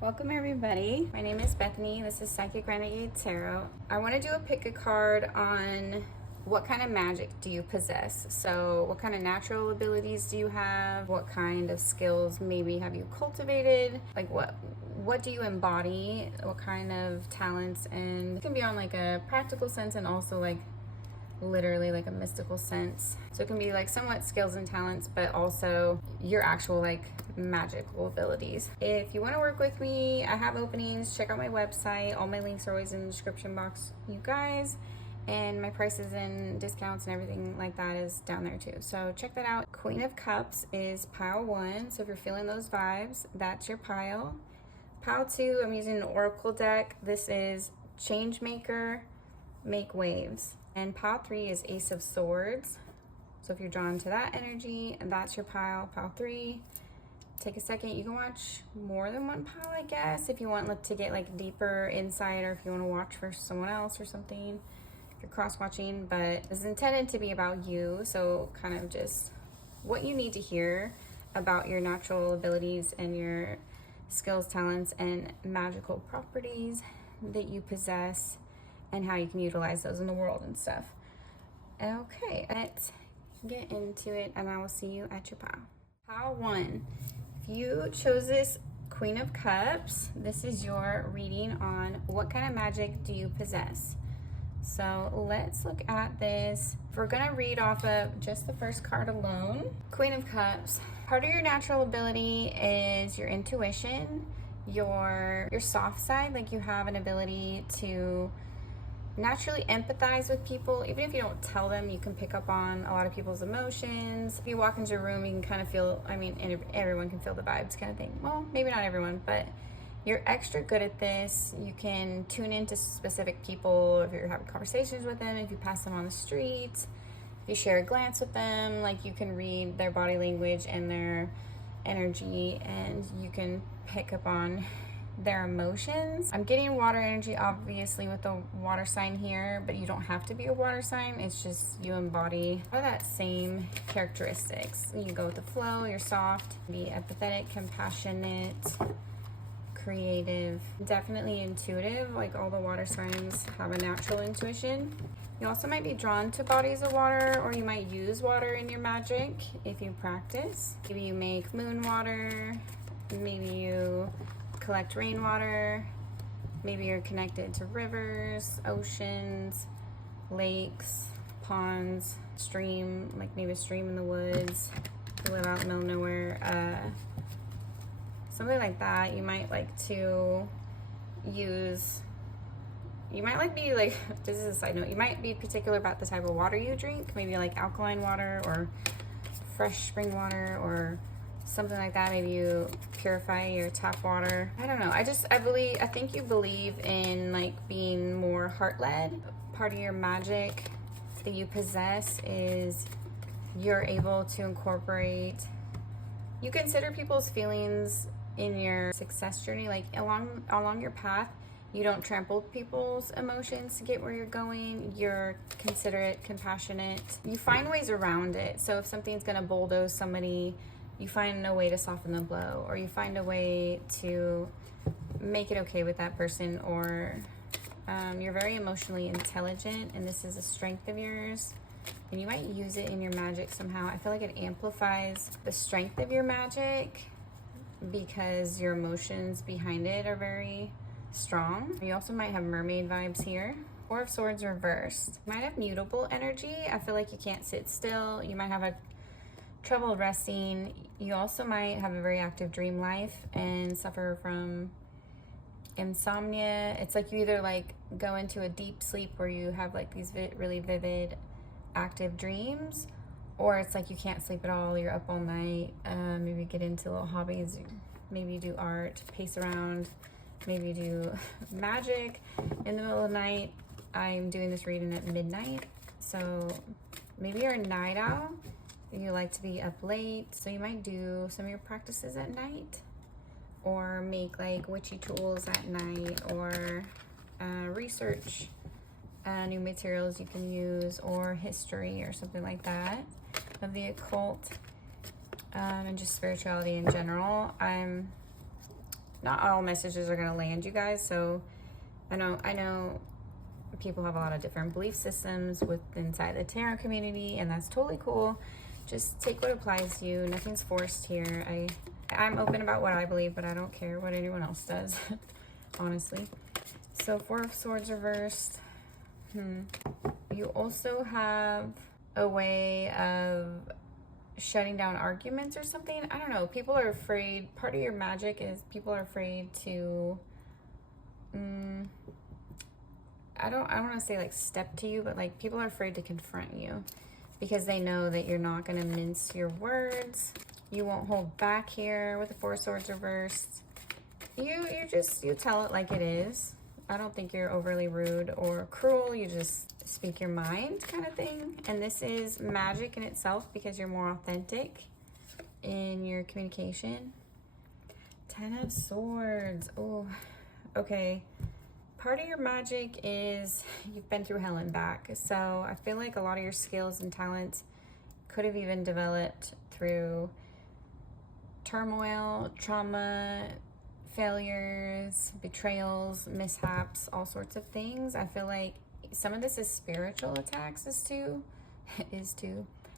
Welcome everybody. My name is Bethany. This is Psychic Renegade Tarot. I want to do a pick a card on what kind of magic do you possess. So what kind of natural abilities do you have? What kind of skills maybe have you cultivated? Like what do you embody? What kind of talents? And it can be on like a practical sense and also like literally like a mystical sense. So it can be like somewhat skills and talents, but also your actual like magical abilities. If you want to work with me, I have openings. Check out my website. All my links are always in the description box, you guys. And my prices and discounts and everything like that is down there too. So check that out. Queen of Cups is pile 1. So if you're feeling those vibes, that's your pile. Pile 2, I'm using an Oracle deck. This is Changemaker, Make Waves. And pile 3 is Ace of Swords. So if you're drawn to that energy, and that's your pile 3. Take a second. You can watch more than one pile, I guess, if you want to get like deeper insight, or if you want to watch for someone else or something, if you're cross-watching. But it's intended to be about you, so kind of just what you need to hear about your natural abilities and your skills, talents, and magical properties that you possess, and how you can utilize those in the world and stuff. Okay, let's get into it, and I will see you at your pile. Pile 1. If you chose this Queen of Cups, this is your reading on what kind of magic do you possess. So let's look at this. We're gonna read off of just the first card alone. Queen of Cups. Part of your natural ability is your intuition, your soft side. Like you have an ability to naturally empathize with people. Even if you don't tell them, you can pick up on a lot of people's emotions. If you walk into a room, you can kind of feel, everyone can feel the vibes kind of thing. Well, maybe not everyone, but you're extra good at this. You can tune into specific people if you're having conversations with them, if you pass them on the street, if you share a glance with them, like you can read their body language and their energy, and you can pick up on their emotions. I'm getting water energy obviously with the water sign here, but you don't have to be a water sign. It's just you embody all that same characteristics. You go with the flow, you're soft, be empathetic, compassionate, creative, definitely intuitive. Like all the water signs have a natural intuition. You also might be drawn to bodies of water, or you might use water in your magic if you practice. Maybe you make moon water, maybe you collect rainwater, maybe you're connected to rivers, oceans, lakes, ponds, stream, like maybe a stream in the woods. You live out in the middle of nowhere, something like that. You might like to use, you might like be like, this is a side note, you might be particular about the type of water you drink, maybe like alkaline water or fresh spring water or something like that. Maybe you purify your tap water. I don't know. I think you believe in like being more heart-led. Part of your magic that you possess is you're able to incorporate, you consider people's feelings in your success journey, like along your path. You don't trample people's emotions to get where you're going. You're considerate, compassionate. You find ways around it. So if something's gonna bulldoze somebody, you find a way to soften the blow, or you find a way to make it okay with that person, or you're very emotionally intelligent, and this is a strength of yours, and you might use it in your magic somehow. I feel like it amplifies the strength of your magic because your emotions behind it are very strong. You also might have mermaid vibes here. Four of Swords reversed. You might have mutable energy. I feel like you can't sit still. You might have a trouble resting. You also might have a very active dream life and suffer from insomnia. It's like you either like go into a deep sleep where you have like these really vivid active dreams, or it's like you can't sleep at all, you're up all night. Maybe get into little hobbies, maybe you do art, pace around, maybe do magic in the middle of the night. I'm doing this reading at midnight, so maybe you're a night owl. You like to be up late, so you might do some of your practices at night, or make like witchy tools at night, or research new materials you can use, or history or something like that of the occult, and just spirituality in general. I'm not all messages are going to land, you guys. So I know people have a lot of different belief systems inside the tarot community, and that's totally cool. Just take what applies to you. Nothing's forced here. I'm open about what I believe, but I don't care what anyone else does, honestly. So 4 of Swords reversed. You also have a way of shutting down arguments or something. I don't know. People are afraid. Part of your magic is people are afraid to, I don't want to say like step to you, but like people are afraid to confront you because they know that you're not going to mince your words. You won't hold back here with the 4 of Swords reversed. You tell it like it is. I don't think you're overly rude or cruel. You just speak your mind kind of thing. And this is magic in itself because you're more authentic in your communication. 10 of Swords. Oh, okay. Part of your magic is you've been through hell and back. So I feel like a lot of your skills and talents could have even developed through turmoil, trauma, failures, betrayals, mishaps, all sorts of things. I feel like some of this is spiritual attacks too.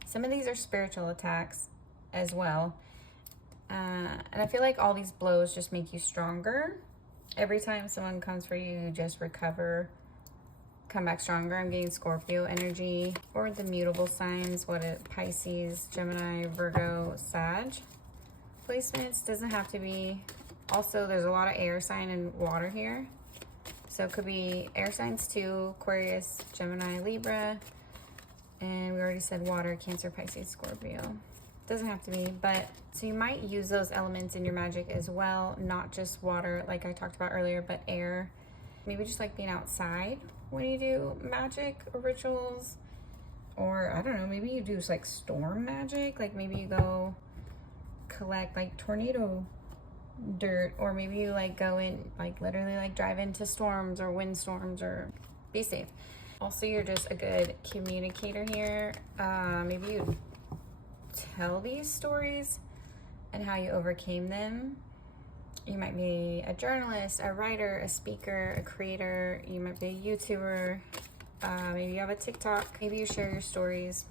Some of these are spiritual attacks as well. And I feel like all these blows just make you stronger. Every time someone comes for you, you just recover, come back stronger. I'm getting Scorpio energy or the mutable signs. Pisces, Gemini, Virgo, Sag. Placements doesn't have to be. Also, there's a lot of air sign and water here. So it could be air signs too, Aquarius, Gemini, Libra. And we already said water, Cancer, Pisces, Scorpio. Doesn't have to be, but so you might use those elements in your magic as well, not just water like I talked about earlier, but air. Maybe just like being outside when you do magic or rituals. Or I don't know, maybe you do just like storm magic, like maybe you go collect like tornado dirt, or maybe you like go in, like literally like drive into storms or windstorms, or be safe. Also, you're just a good communicator here. Maybe you tell these stories and how you overcame them. You might be a journalist, a writer, a speaker, a creator. You might be a YouTuber. Maybe you have a TikTok. Maybe you share your stories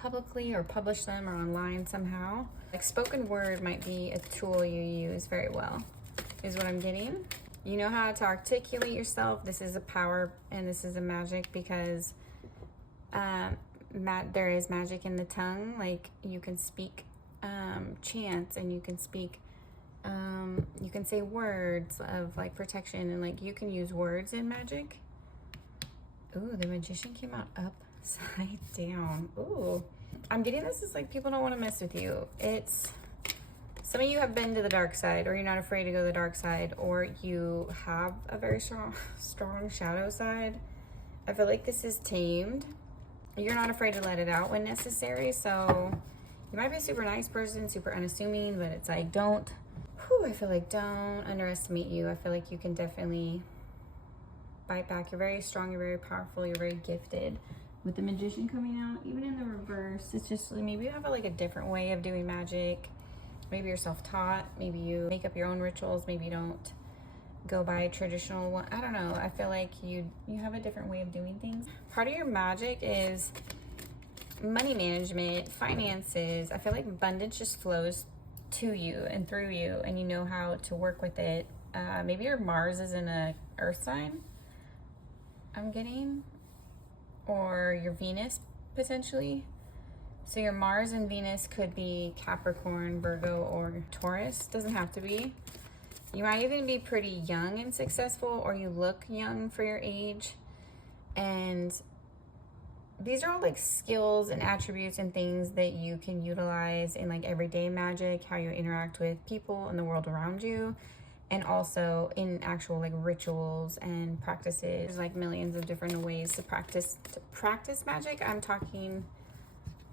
publicly or publish them or online somehow. Like spoken word might be a tool you use very well, is what I'm getting. You know how to articulate yourself. This is a power and this is a magic because there is magic in the tongue. Like you can speak chants, and you can speak, you can say words of like protection, and like you can use words in magic. Ooh, the Magician came out upside down. Ooh, I'm getting this is like people don't want to mess with you. It's some of you have been to the dark side, or you're not afraid to go to the dark side, or you have a very strong shadow side. I feel like this is tamed. You're not afraid to let it out when necessary. So you might be a super nice person, super unassuming, but it's like I feel like don't underestimate you. I feel like you can definitely bite back. You're very strong, you're very powerful, you're very gifted. With the Magician coming out, even in the reverse, it's just maybe you have like a different way of doing magic. Maybe you're self-taught, maybe you make up your own rituals, maybe you don't go by a traditional one. I don't know. I feel like you have a different way of doing things. Part of your magic is money management, finances. I feel like abundance just flows to you and through you, and you know how to work with it. Maybe your Mars is in a earth sign, I'm getting, or your Venus potentially. So your Mars and Venus could be Capricorn, Virgo, or Taurus. Doesn't have to be. You might even be pretty young and successful, or you look young for your age. And these are all like skills and attributes and things that you can utilize in like everyday magic, how you interact with people in the world around you, and also in actual like rituals and practices. There's like millions of different ways to practice magic. I'm talking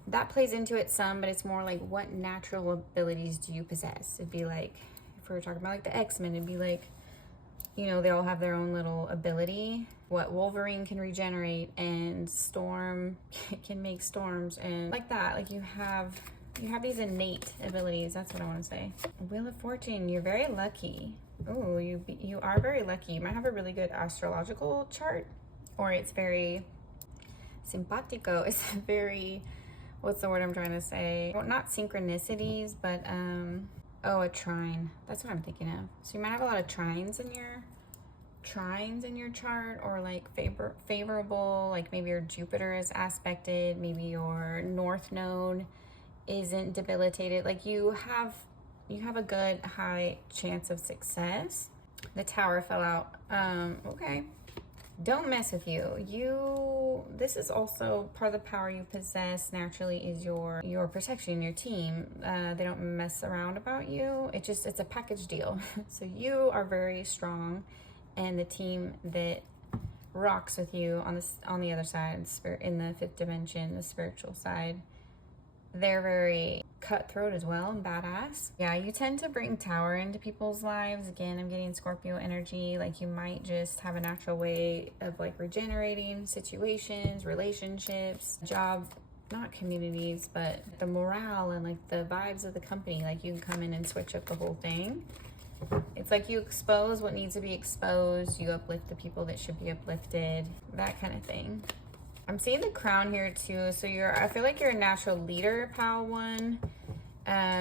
that plays into it some, but it's more like what natural abilities do you possess? It'd be like, if we were talking about like the X-Men, it'd be like, you know, they all have their own little ability. What Wolverine can regenerate, and Storm can make storms, and like that. Like you have You have these innate abilities. That's what I want to say. Wheel of Fortune. You're very lucky. Oh, you are very lucky. You might have a really good astrological chart, or it's very simpatico. It's very, what's the word I'm trying to say? Well, not synchronicities, but oh, a trine. That's what I'm thinking of. So you might have a lot of trines in your chart, or like favorable, like maybe your Jupiter is aspected, maybe your North Node isn't debilitated. Like you have a good high chance of success. The Tower fell out. Okay. Don't mess with you. This is also part of the power you possess naturally, is your protection, your team. They don't mess around about you. It's a package deal. So you are very strong, and the team that rocks with you on the other side, in the fifth dimension, the spiritual side, they're very cutthroat as well and badass. Yeah, you tend to bring Tower into people's lives. Again, I'm getting Scorpio energy. Like you might just have a natural way of like regenerating situations, relationships, job, not communities, but the morale and like the vibes of the company. Like you can come in and switch up the whole thing. It's like you expose what needs to be exposed. You uplift the people that should be uplifted, that kind of thing. I'm seeing the Crown here too. So I feel like you're a natural leader, Pal 1.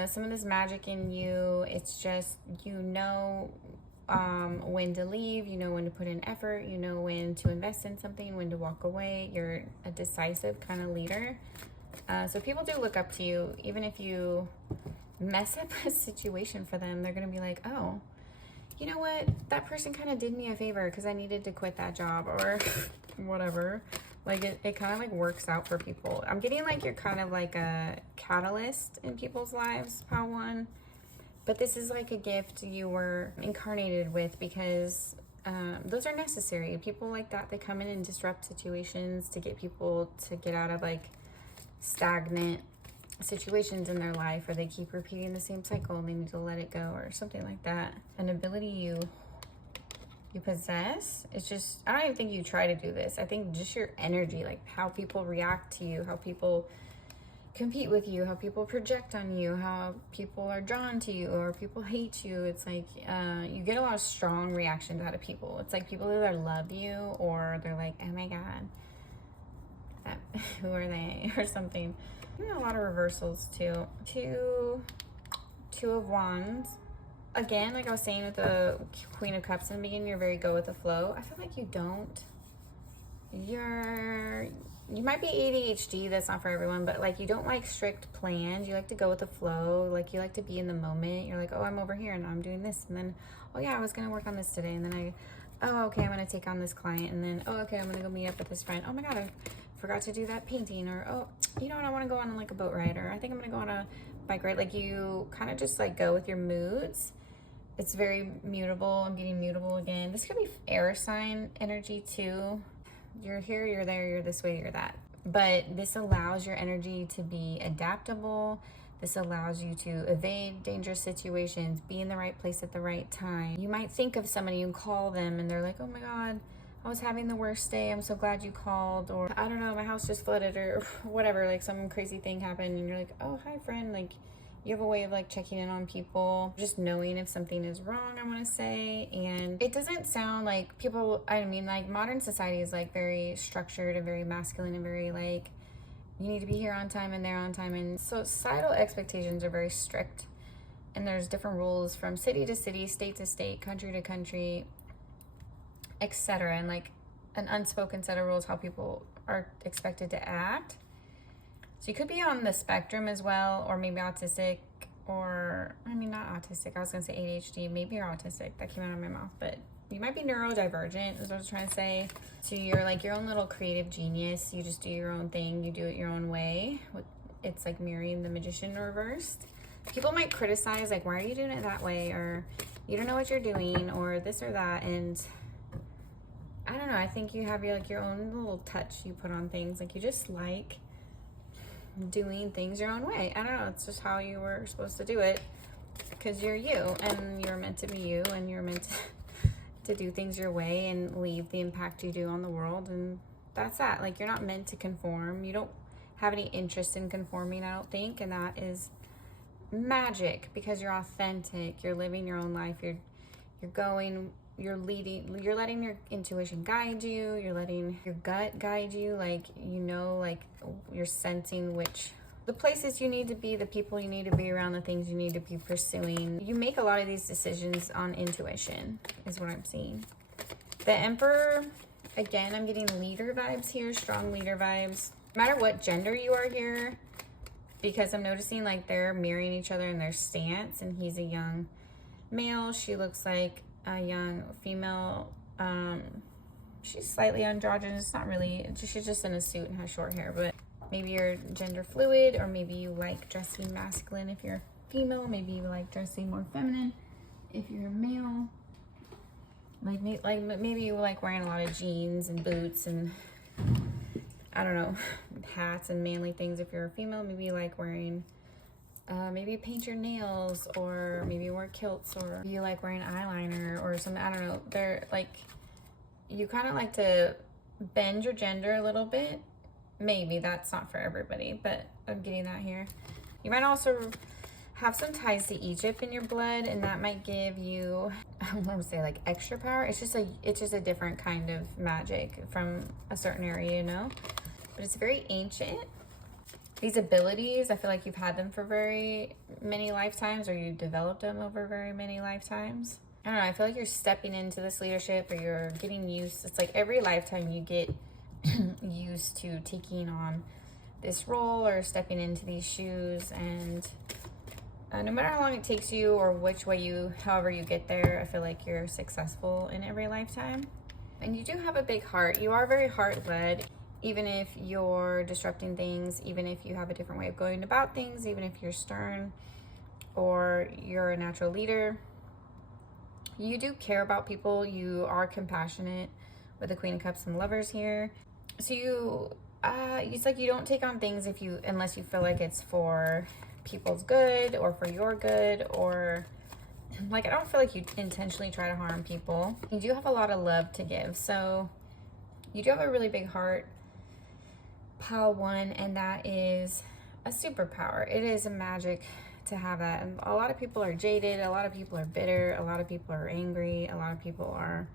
Some of this magic in you, it's just, when to leave, when to put in effort, when to invest in something, when to walk away. You're a decisive kind of leader. So people do look up to you. Even if you mess up a situation for them, they're going to be like, oh, you know what? That person kind of did me a favor because I needed to quit that job, or whatever. Like it kind of like works out for people. I'm getting like you're kind of like a catalyst in people's lives, Pal 1. But this is like a gift you were incarnated with, because those are necessary. People like that, they come in and disrupt situations to get people to get out of like stagnant situations in their life, or they keep repeating the same cycle and they need to let it go, or something like that. An ability you possess. It's just, I don't even think you try to do this. I think just your energy, like how people react to you, how people compete with you, how people project on you, how people are drawn to you, or people hate you. It's like you get a lot of strong reactions out of people. It's like people either love you or they're like, oh my god, who are they, or something. A lot of reversals too. Two of Wands. Again, like I was saying with the Queen of Cups in the beginning, you're very go with the flow. I feel like you don't. You might be ADHD, that's not for everyone, but like you don't like strict plans. You like to go with the flow. Like you like to be in the moment. You're like, oh, I'm over here and I'm doing this, and then, oh yeah, I was gonna work on this today, and then oh, okay, I'm gonna take on this client, and then, oh, okay, I'm gonna go meet up with this friend. Oh my god, I forgot to do that painting, or oh, you know what, I want to go on like a boat ride, or I think I'm gonna go on a bike ride. Like you kind of just like go with your moods. It's very mutable. I'm getting mutable again. This could be air sign energy too. You're here, you're there, you're this way, you're that. But this allows your energy to be adaptable. This allows you to evade dangerous situations, be in the right place at the right time. You might think of somebody, you call them, and they're like, oh my god, I was having the worst day, I'm so glad you called. Or I don't know, my house just flooded, or whatever, like some crazy thing happened, and you're like, oh, hi friend. Like you have a way of like checking in on people, just knowing if something is wrong, I want to say. And it doesn't sound like people, I mean, like modern society is like very structured and very masculine and very like, you need to be here on time and there on time. And so societal expectations are very strict. And there's different rules from city to city, state to state, country to country, etc. And like an unspoken set of rules how people are expected to act. So you could be on the spectrum as well, or maybe autistic, or, I mean, not autistic. I was going to say ADHD. Maybe you're autistic. That came out of my mouth. But you might be neurodivergent, is what I was trying to say. So you're like your own little creative genius. You just do your own thing. You do it your own way. It's like Miriam the Magician reversed. People might criticize, like, why are you doing it that way? Or you don't know what you're doing, or this or that. And I don't know. I think you have your own little touch you put on things. Like you just like doing things your own way. I don't know, it's just how you were supposed to do it, because you're you and you're meant to be you, and you're meant to do things your way and leave the impact you do on the world, and that's that. Like you're not meant to conform. You don't have any interest in conforming, I don't think. And that is magic, because you're authentic, you're living your own life, you're leading, you're letting your intuition guide you, you're letting your gut guide you, like, you know, like you're sensing the places you need to be, the people you need to be around, the things you need to be pursuing. You make a lot of these decisions on intuition, is what I'm seeing. The Emperor, again, I'm getting leader vibes here, strong leader vibes. No matter what gender you are here, because I'm noticing like they're mirroring each other in their stance, and he's a young male. She looks like a young female. She's slightly androgynous, not really. She's just in a suit and has short hair, but maybe you're gender fluid, or maybe you like dressing masculine if you're female. Maybe you like dressing more feminine if you're a male. Like maybe you like wearing a lot of jeans and boots and, I don't know, hats and manly things if you're a female. Maybe you like wearing, maybe you paint your nails, or maybe you wear kilts, or you like wearing eyeliner or something. I don't know. They're like, you kind of like to bend your gender a little bit. Maybe that's not for everybody, but I'm getting that here. You might also have some ties to Egypt in your blood, and that might give you, I don't want to say like extra power. It's just a different kind of magic from a certain area, you know? But it's very ancient. These abilities, I feel like you've had them for very many lifetimes, or you developed them over very many lifetimes. I don't know, I feel like you're stepping into this leadership, or you're getting used. It's like every lifetime you get used to taking on this role or stepping into these shoes. And no matter how long it takes you, or which way however you get there, I feel like you're successful in every lifetime. And you do have a big heart. You are very heart-led. Even if you're disrupting things, even if you have a different way of going about things, even if you're stern or you're a natural leader, you do care about people. You are compassionate, with the Queen of Cups and Lovers here. So it's like you don't take on things unless you feel like it's for people's good or for your good, or like, I don't feel like you intentionally try to harm people. You do have a lot of love to give, so you do have a really big heart, Pile 1, and that is a superpower. It is a magic to have that. And a lot of people are jaded, a lot of people are bitter, a lot of people are angry, a lot of people are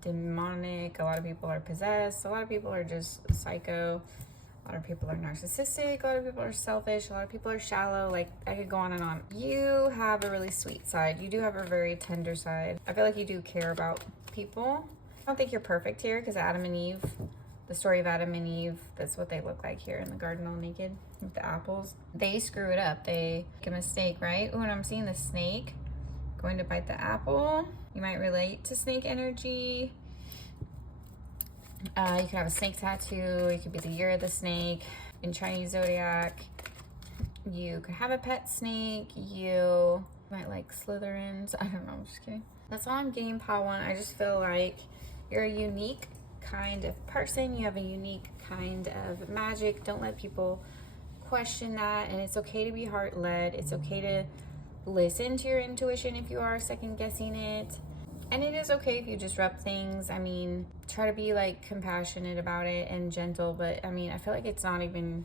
demonic, a lot of people are possessed, a lot of people are just psycho, a lot of people are narcissistic, a lot of people are selfish, a lot of people are shallow. Like, I could go on and on. You have a really sweet side. You do have a very tender side. I feel like you do care about people. I don't think you're perfect here, because Adam and Eve, the story of Adam and Eve, that's what they look like here in the garden, all naked with the apples. They screw it up. They make a mistake, right? When I'm seeing the snake going to bite the apple, you might relate to snake energy. You could have a snake tattoo. It could be the year of the snake. In Chinese zodiac, you could have a pet snake. You might like Slytherins. I don't know, I'm just kidding. That's all I'm getting, Pile 1. I just feel like you're a unique kind of person. You have a unique kind of magic. Don't let people question that. And it's okay to be heart-led. It's okay to listen to your intuition if you are second guessing it. And it is okay if you disrupt things. I mean, try to be like compassionate about it and gentle, but I mean, I feel like it's not even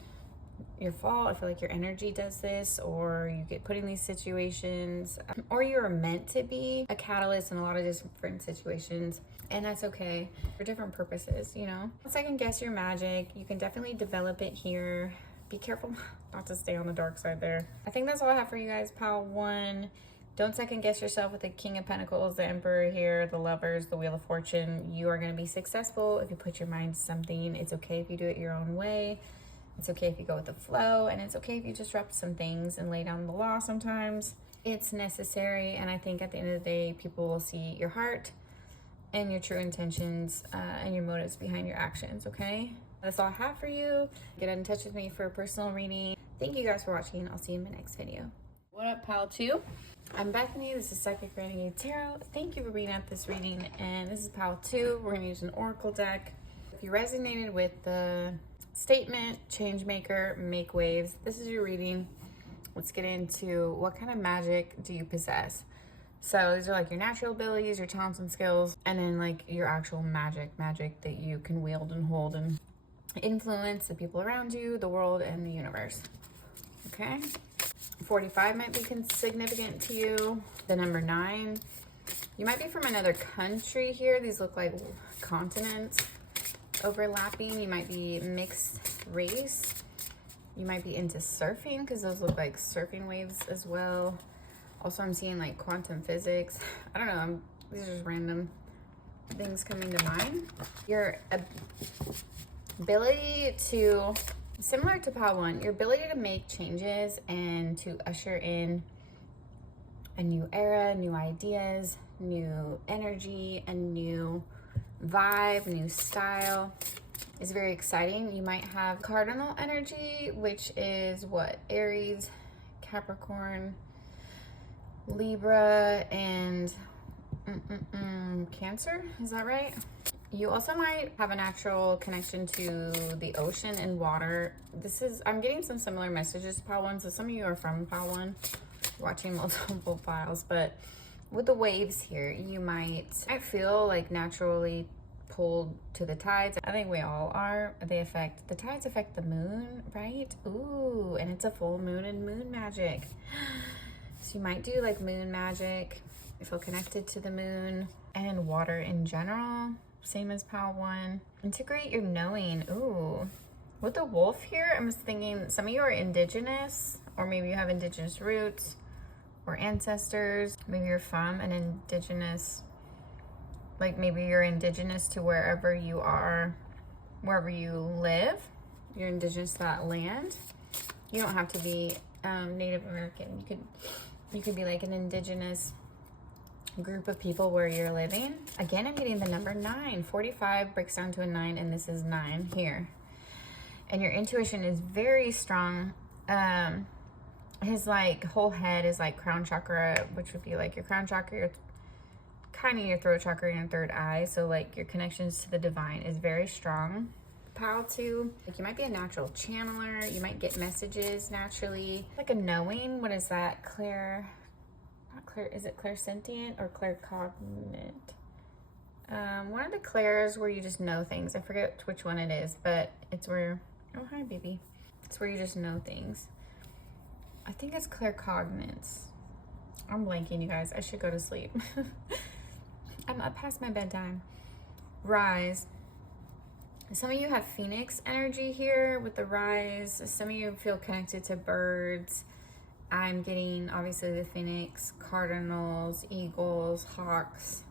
your fault. I feel like your energy does this, or you get put in these situations, or you're meant to be a catalyst in a lot of different situations, and that's okay for different purposes, you know? Second guess your magic. You can definitely develop it here. Be careful not to stay on the dark side there. I think that's all I have for you guys, Pile 1. Don't second guess yourself with the King of Pentacles, the Emperor here, the Lovers, the Wheel of Fortune. You are going to be successful if you put your mind to something. It's okay if you do it your own way. It's okay if you go with the flow, and it's okay if you disrupt some things and lay down the law sometimes. It's necessary, and I think at the end of the day, people will see your heart and your true intentions and your motives behind your actions, okay? That's all I have for you. Get in touch with me for a personal reading. Thank you guys for watching. I'll see you in my next video. What up, Pile 2? I'm Bethany. This is Psychic Renegade Tarot. Thank you for being at this reading, and this is Pile 2. We're going to use an oracle deck. If you resonated with the statement, change maker, make waves, this is your reading. Let's get into what kind of magic do you possess. So these are like your natural abilities, your talents and skills, and then like your actual magic that you can wield and hold and influence the people around you, the world, and the universe. Okay. 45 might be significant to you. The number 9. You might be from another country here. These look like continents overlapping. You might be mixed race. You might be into surfing because those look like surfing waves as well. Also, I'm seeing like quantum physics. I don't know. These are just random things coming to mind. Your ability to, similar to Pile 1, your ability to make changes and to usher in a new era, new ideas, new energy, a new vibe, new style is very exciting. You might have cardinal energy, which is what? Aries, Capricorn, Libra, and Cancer. Is that right? You also might have a natural connection to the ocean and water. I'm getting some similar messages to Pile 1, so some of you are from Pile 1, watching multiple files, but with the waves here, you might feel like naturally pulled to the tides. I think we all are. The tides affect the moon, right? Ooh, and it's a full moon and moon magic. So you might do like moon magic, you feel connected to the moon, and water in general, same as Pile 1. Integrate your knowing. Ooh, with the wolf here, I'm just thinking some of you are indigenous, or maybe you have indigenous roots or ancestors. Maybe you're from an indigenous, like maybe you're indigenous to wherever you are, wherever you live. You're indigenous to that land. You don't have to be Native American. You could be like an indigenous group of people where you're living. Again, I'm getting the number 9. 45 breaks down to a 9, and this is 9 here. And your intuition is very strong. His like whole head is like crown chakra, which would be like your crown chakra, kind of your throat chakra, and your third eye. So like your connections to the divine is very strong. Pile 2, like you might be a natural channeler. You might get messages naturally, like a knowing. What is that? Is it clairsentient or claircognate? One of the clairs where you just know things. I forget which one it is, but it's where, oh hi baby, it's where you just know things. I think it's claircognance. I'm blanking, you guys. I should go to sleep. I'm up past my bedtime. Rise. Some of you have Phoenix energy here with the rise. Some of you feel connected to birds. I'm getting obviously the Phoenix, cardinals, eagles, hawks,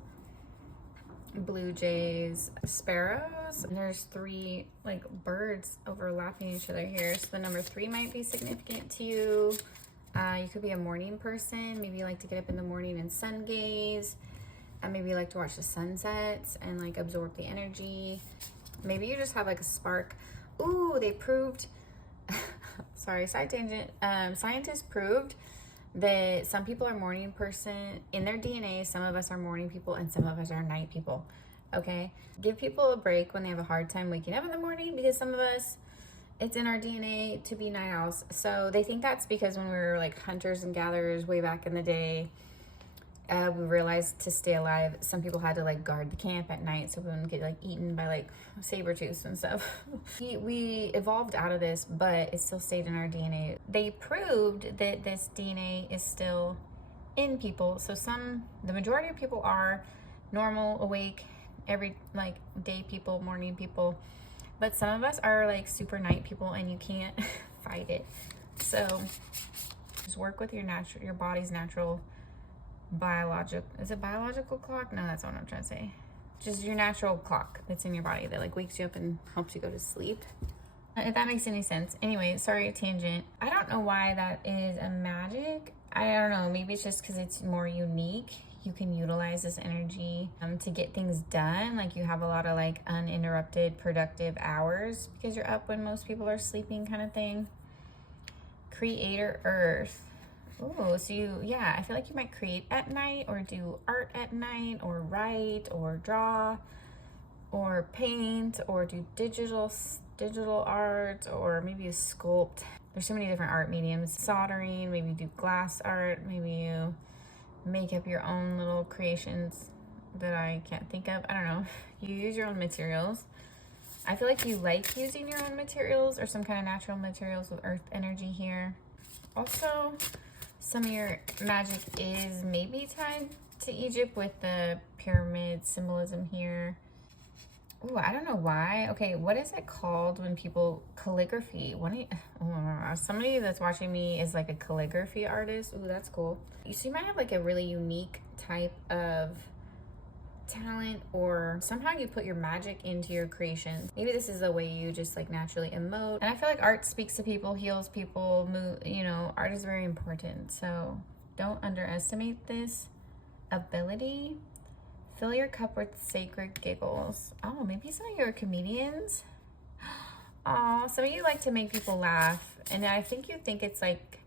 blue jays, sparrows. And there's 3 like birds overlapping each other here. So the number 3 might be significant to you. You could be a morning person. Maybe you like to get up in the morning and sun gaze. And maybe you like to watch the sunsets and like absorb the energy. Maybe you just have like a spark. Ooh, they proved, sorry, side tangent. Scientists proved that some people are morning person in their DNA. Some of us are morning people and some of us are night people. Okay, give people a break when they have a hard time waking up in the morning, because some of us, it's in our DNA to be night owls. So they think that's because when we were like hunters and gatherers way back in the day, we realized to stay alive, some people had to like guard the camp at night so we wouldn't get like eaten by like saber-tooths and stuff. we evolved out of this, but it still stayed in our DNA. They proved that this DNA is still in people. So the majority of people are normal, awake, every like day people, morning people. But some of us are like super night people and you can't fight it. So just work with your body's natural biological clock? No, that's not what I'm trying to say. Just your natural clock that's in your body that like wakes you up and helps you go to sleep. If that makes any sense. Anyway, sorry, tangent. I don't know why that is a magic. I don't know, maybe it's just because it's more unique. You can utilize this energy to get things done. Like you have a lot of like uninterrupted productive hours because you're up when most people are sleeping, kind of thing. Creator Earth. Oh, so I feel like you might create at night or do art at night or write or draw or paint or do digital art, or maybe you sculpt. There's so many different art mediums. Soldering, maybe you do glass art, maybe you make up your own little creations that I can't think of. I don't know. You use your own materials. I feel like you like using your own materials or some kind of natural materials with earth energy here. Also, some of your magic is maybe tied to Egypt with the pyramid symbolism here. Ooh, I don't know why. Okay, what is it called when people calligraphy? Somebody that's watching me is like a calligraphy artist. Ooh, that's cool. You might have like a really unique type of talent, or somehow you put your magic into your creations. Maybe this is the way you just like naturally emote. And I feel like art speaks to people, heals people, art is very important. So don't underestimate this ability. Fill your cup with sacred giggles. Oh, maybe some of you are comedians. Oh, some of you like to make people laugh. And I think you think it's like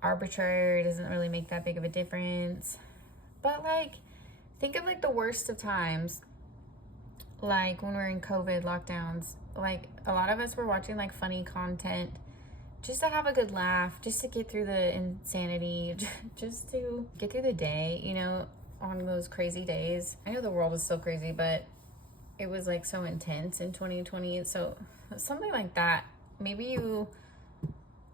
arbitrary, it doesn't really make that big of a difference. But like, think of like the worst of times. Like when we're in COVID lockdowns, like a lot of us were watching like funny content just to have a good laugh, just to get through the insanity, just to get through the day, on those crazy days. I know the world is still crazy, but it was like so intense in 2020. So something like that. Maybe you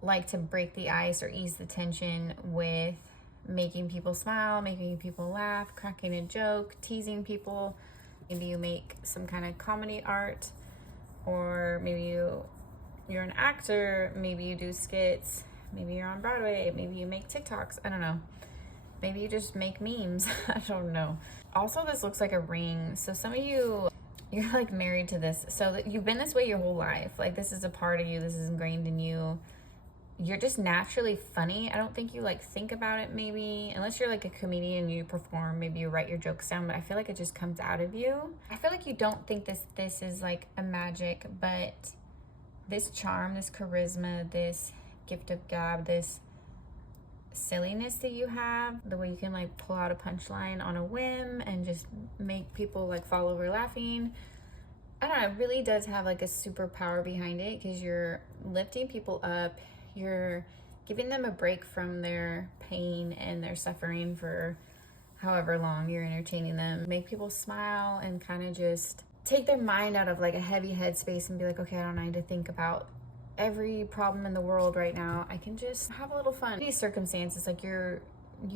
like to break the ice or ease the tension with making people smile, making people laugh, cracking a joke, teasing people. Maybe you make some kind of comedy art, or maybe you're an actor, maybe you do skits, maybe you're on Broadway, maybe you make TikToks, I don't know. Maybe you just make memes. I don't know. Also, this looks like a ring. So some of you, you're like married to this. So that you've been this way your whole life. Like this is a part of you. This is ingrained in you. You're just naturally funny. I don't think you like think about it maybe. Unless you're like a comedian, you perform, maybe you write your jokes down. But I feel like it just comes out of you. I feel like you don't think this is like a magic. But this charm, this charisma, this gift of gab, this silliness that you have, the way you can like pull out a punchline on a whim and just make people like fall over laughing, I don't know, it really does have like a superpower behind it, because you're lifting people up, you're giving them a break from their pain and their suffering for however long you're entertaining them. Make people smile and kind of just take their mind out of like a heavy headspace and be like, okay, I don't need to think about every problem in the world right now. I can just have a little fun. These circumstances, like you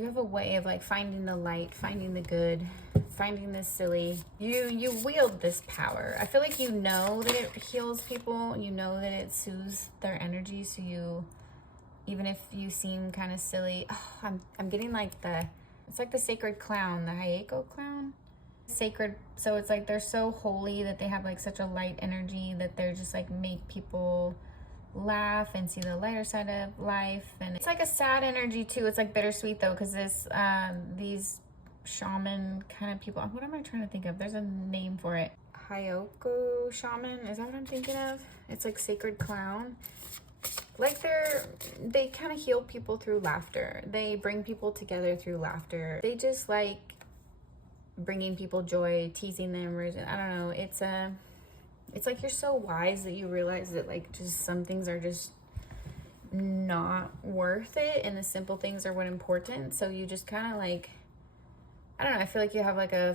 have a way of like finding the light, finding the good, finding this silly. You wield this power. I feel like you know that it heals people, you know that it soothes their energy, so you, even if you seem kind of silly, I'm getting like it's like the sacred clown, the Hayeko clown. Sacred, so it's like they're so holy that they have like such a light energy that they're just like make people laugh and see the lighter side of life. And it's like a sad energy too. It's like bittersweet though, because these shaman kind of people, what am I trying to think of? There's a name for it. Hayoko shaman, is that what I'm thinking of? It's like sacred clown. Like they kind of heal people through laughter. They bring people together through laughter. They just like bringing people joy, teasing them, or I don't know. It's like you're so wise that you realize that like just some things are just not worth it, and the simple things are what important. So you just kind of like, I don't know, I feel like you have like a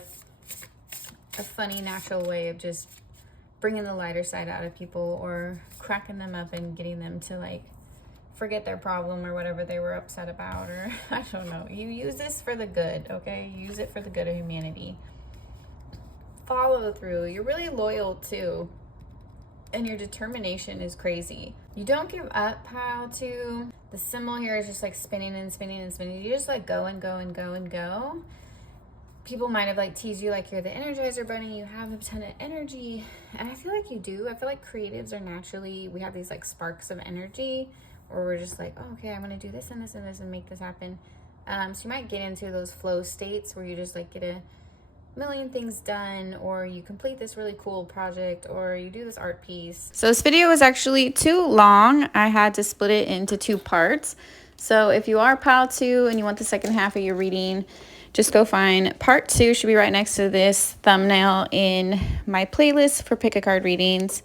funny natural way of just bringing the lighter side out of people, or cracking them up and getting them to like forget their problem or whatever they were upset about, or I don't know. You use this for the good, okay? Use it for the good of humanity. Follow through. You're really loyal too, and your determination is crazy. You don't give up, pile two. The symbol here is just like spinning and spinning and spinning. You just like go and go and go and go. People might have like teased you like you're the Energizer Bunny, you have a ton of energy, and I feel like you do. I feel like creatives are naturally, we have these like sparks of energy where we're just like, oh, okay, I'm gonna do this and this and this and make this happen. So you might get into those flow states where you just like get a million things done, or you complete this really cool project, or you do this art piece. So this video was actually too long. I had to split it into 2 parts. So if you are pile 2 and you want the second half of your reading, just go find part 2. Should be right next to this thumbnail in my playlist for pick a card readings.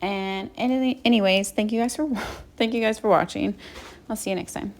And anyways, thank you guys for watching. I'll see you next time.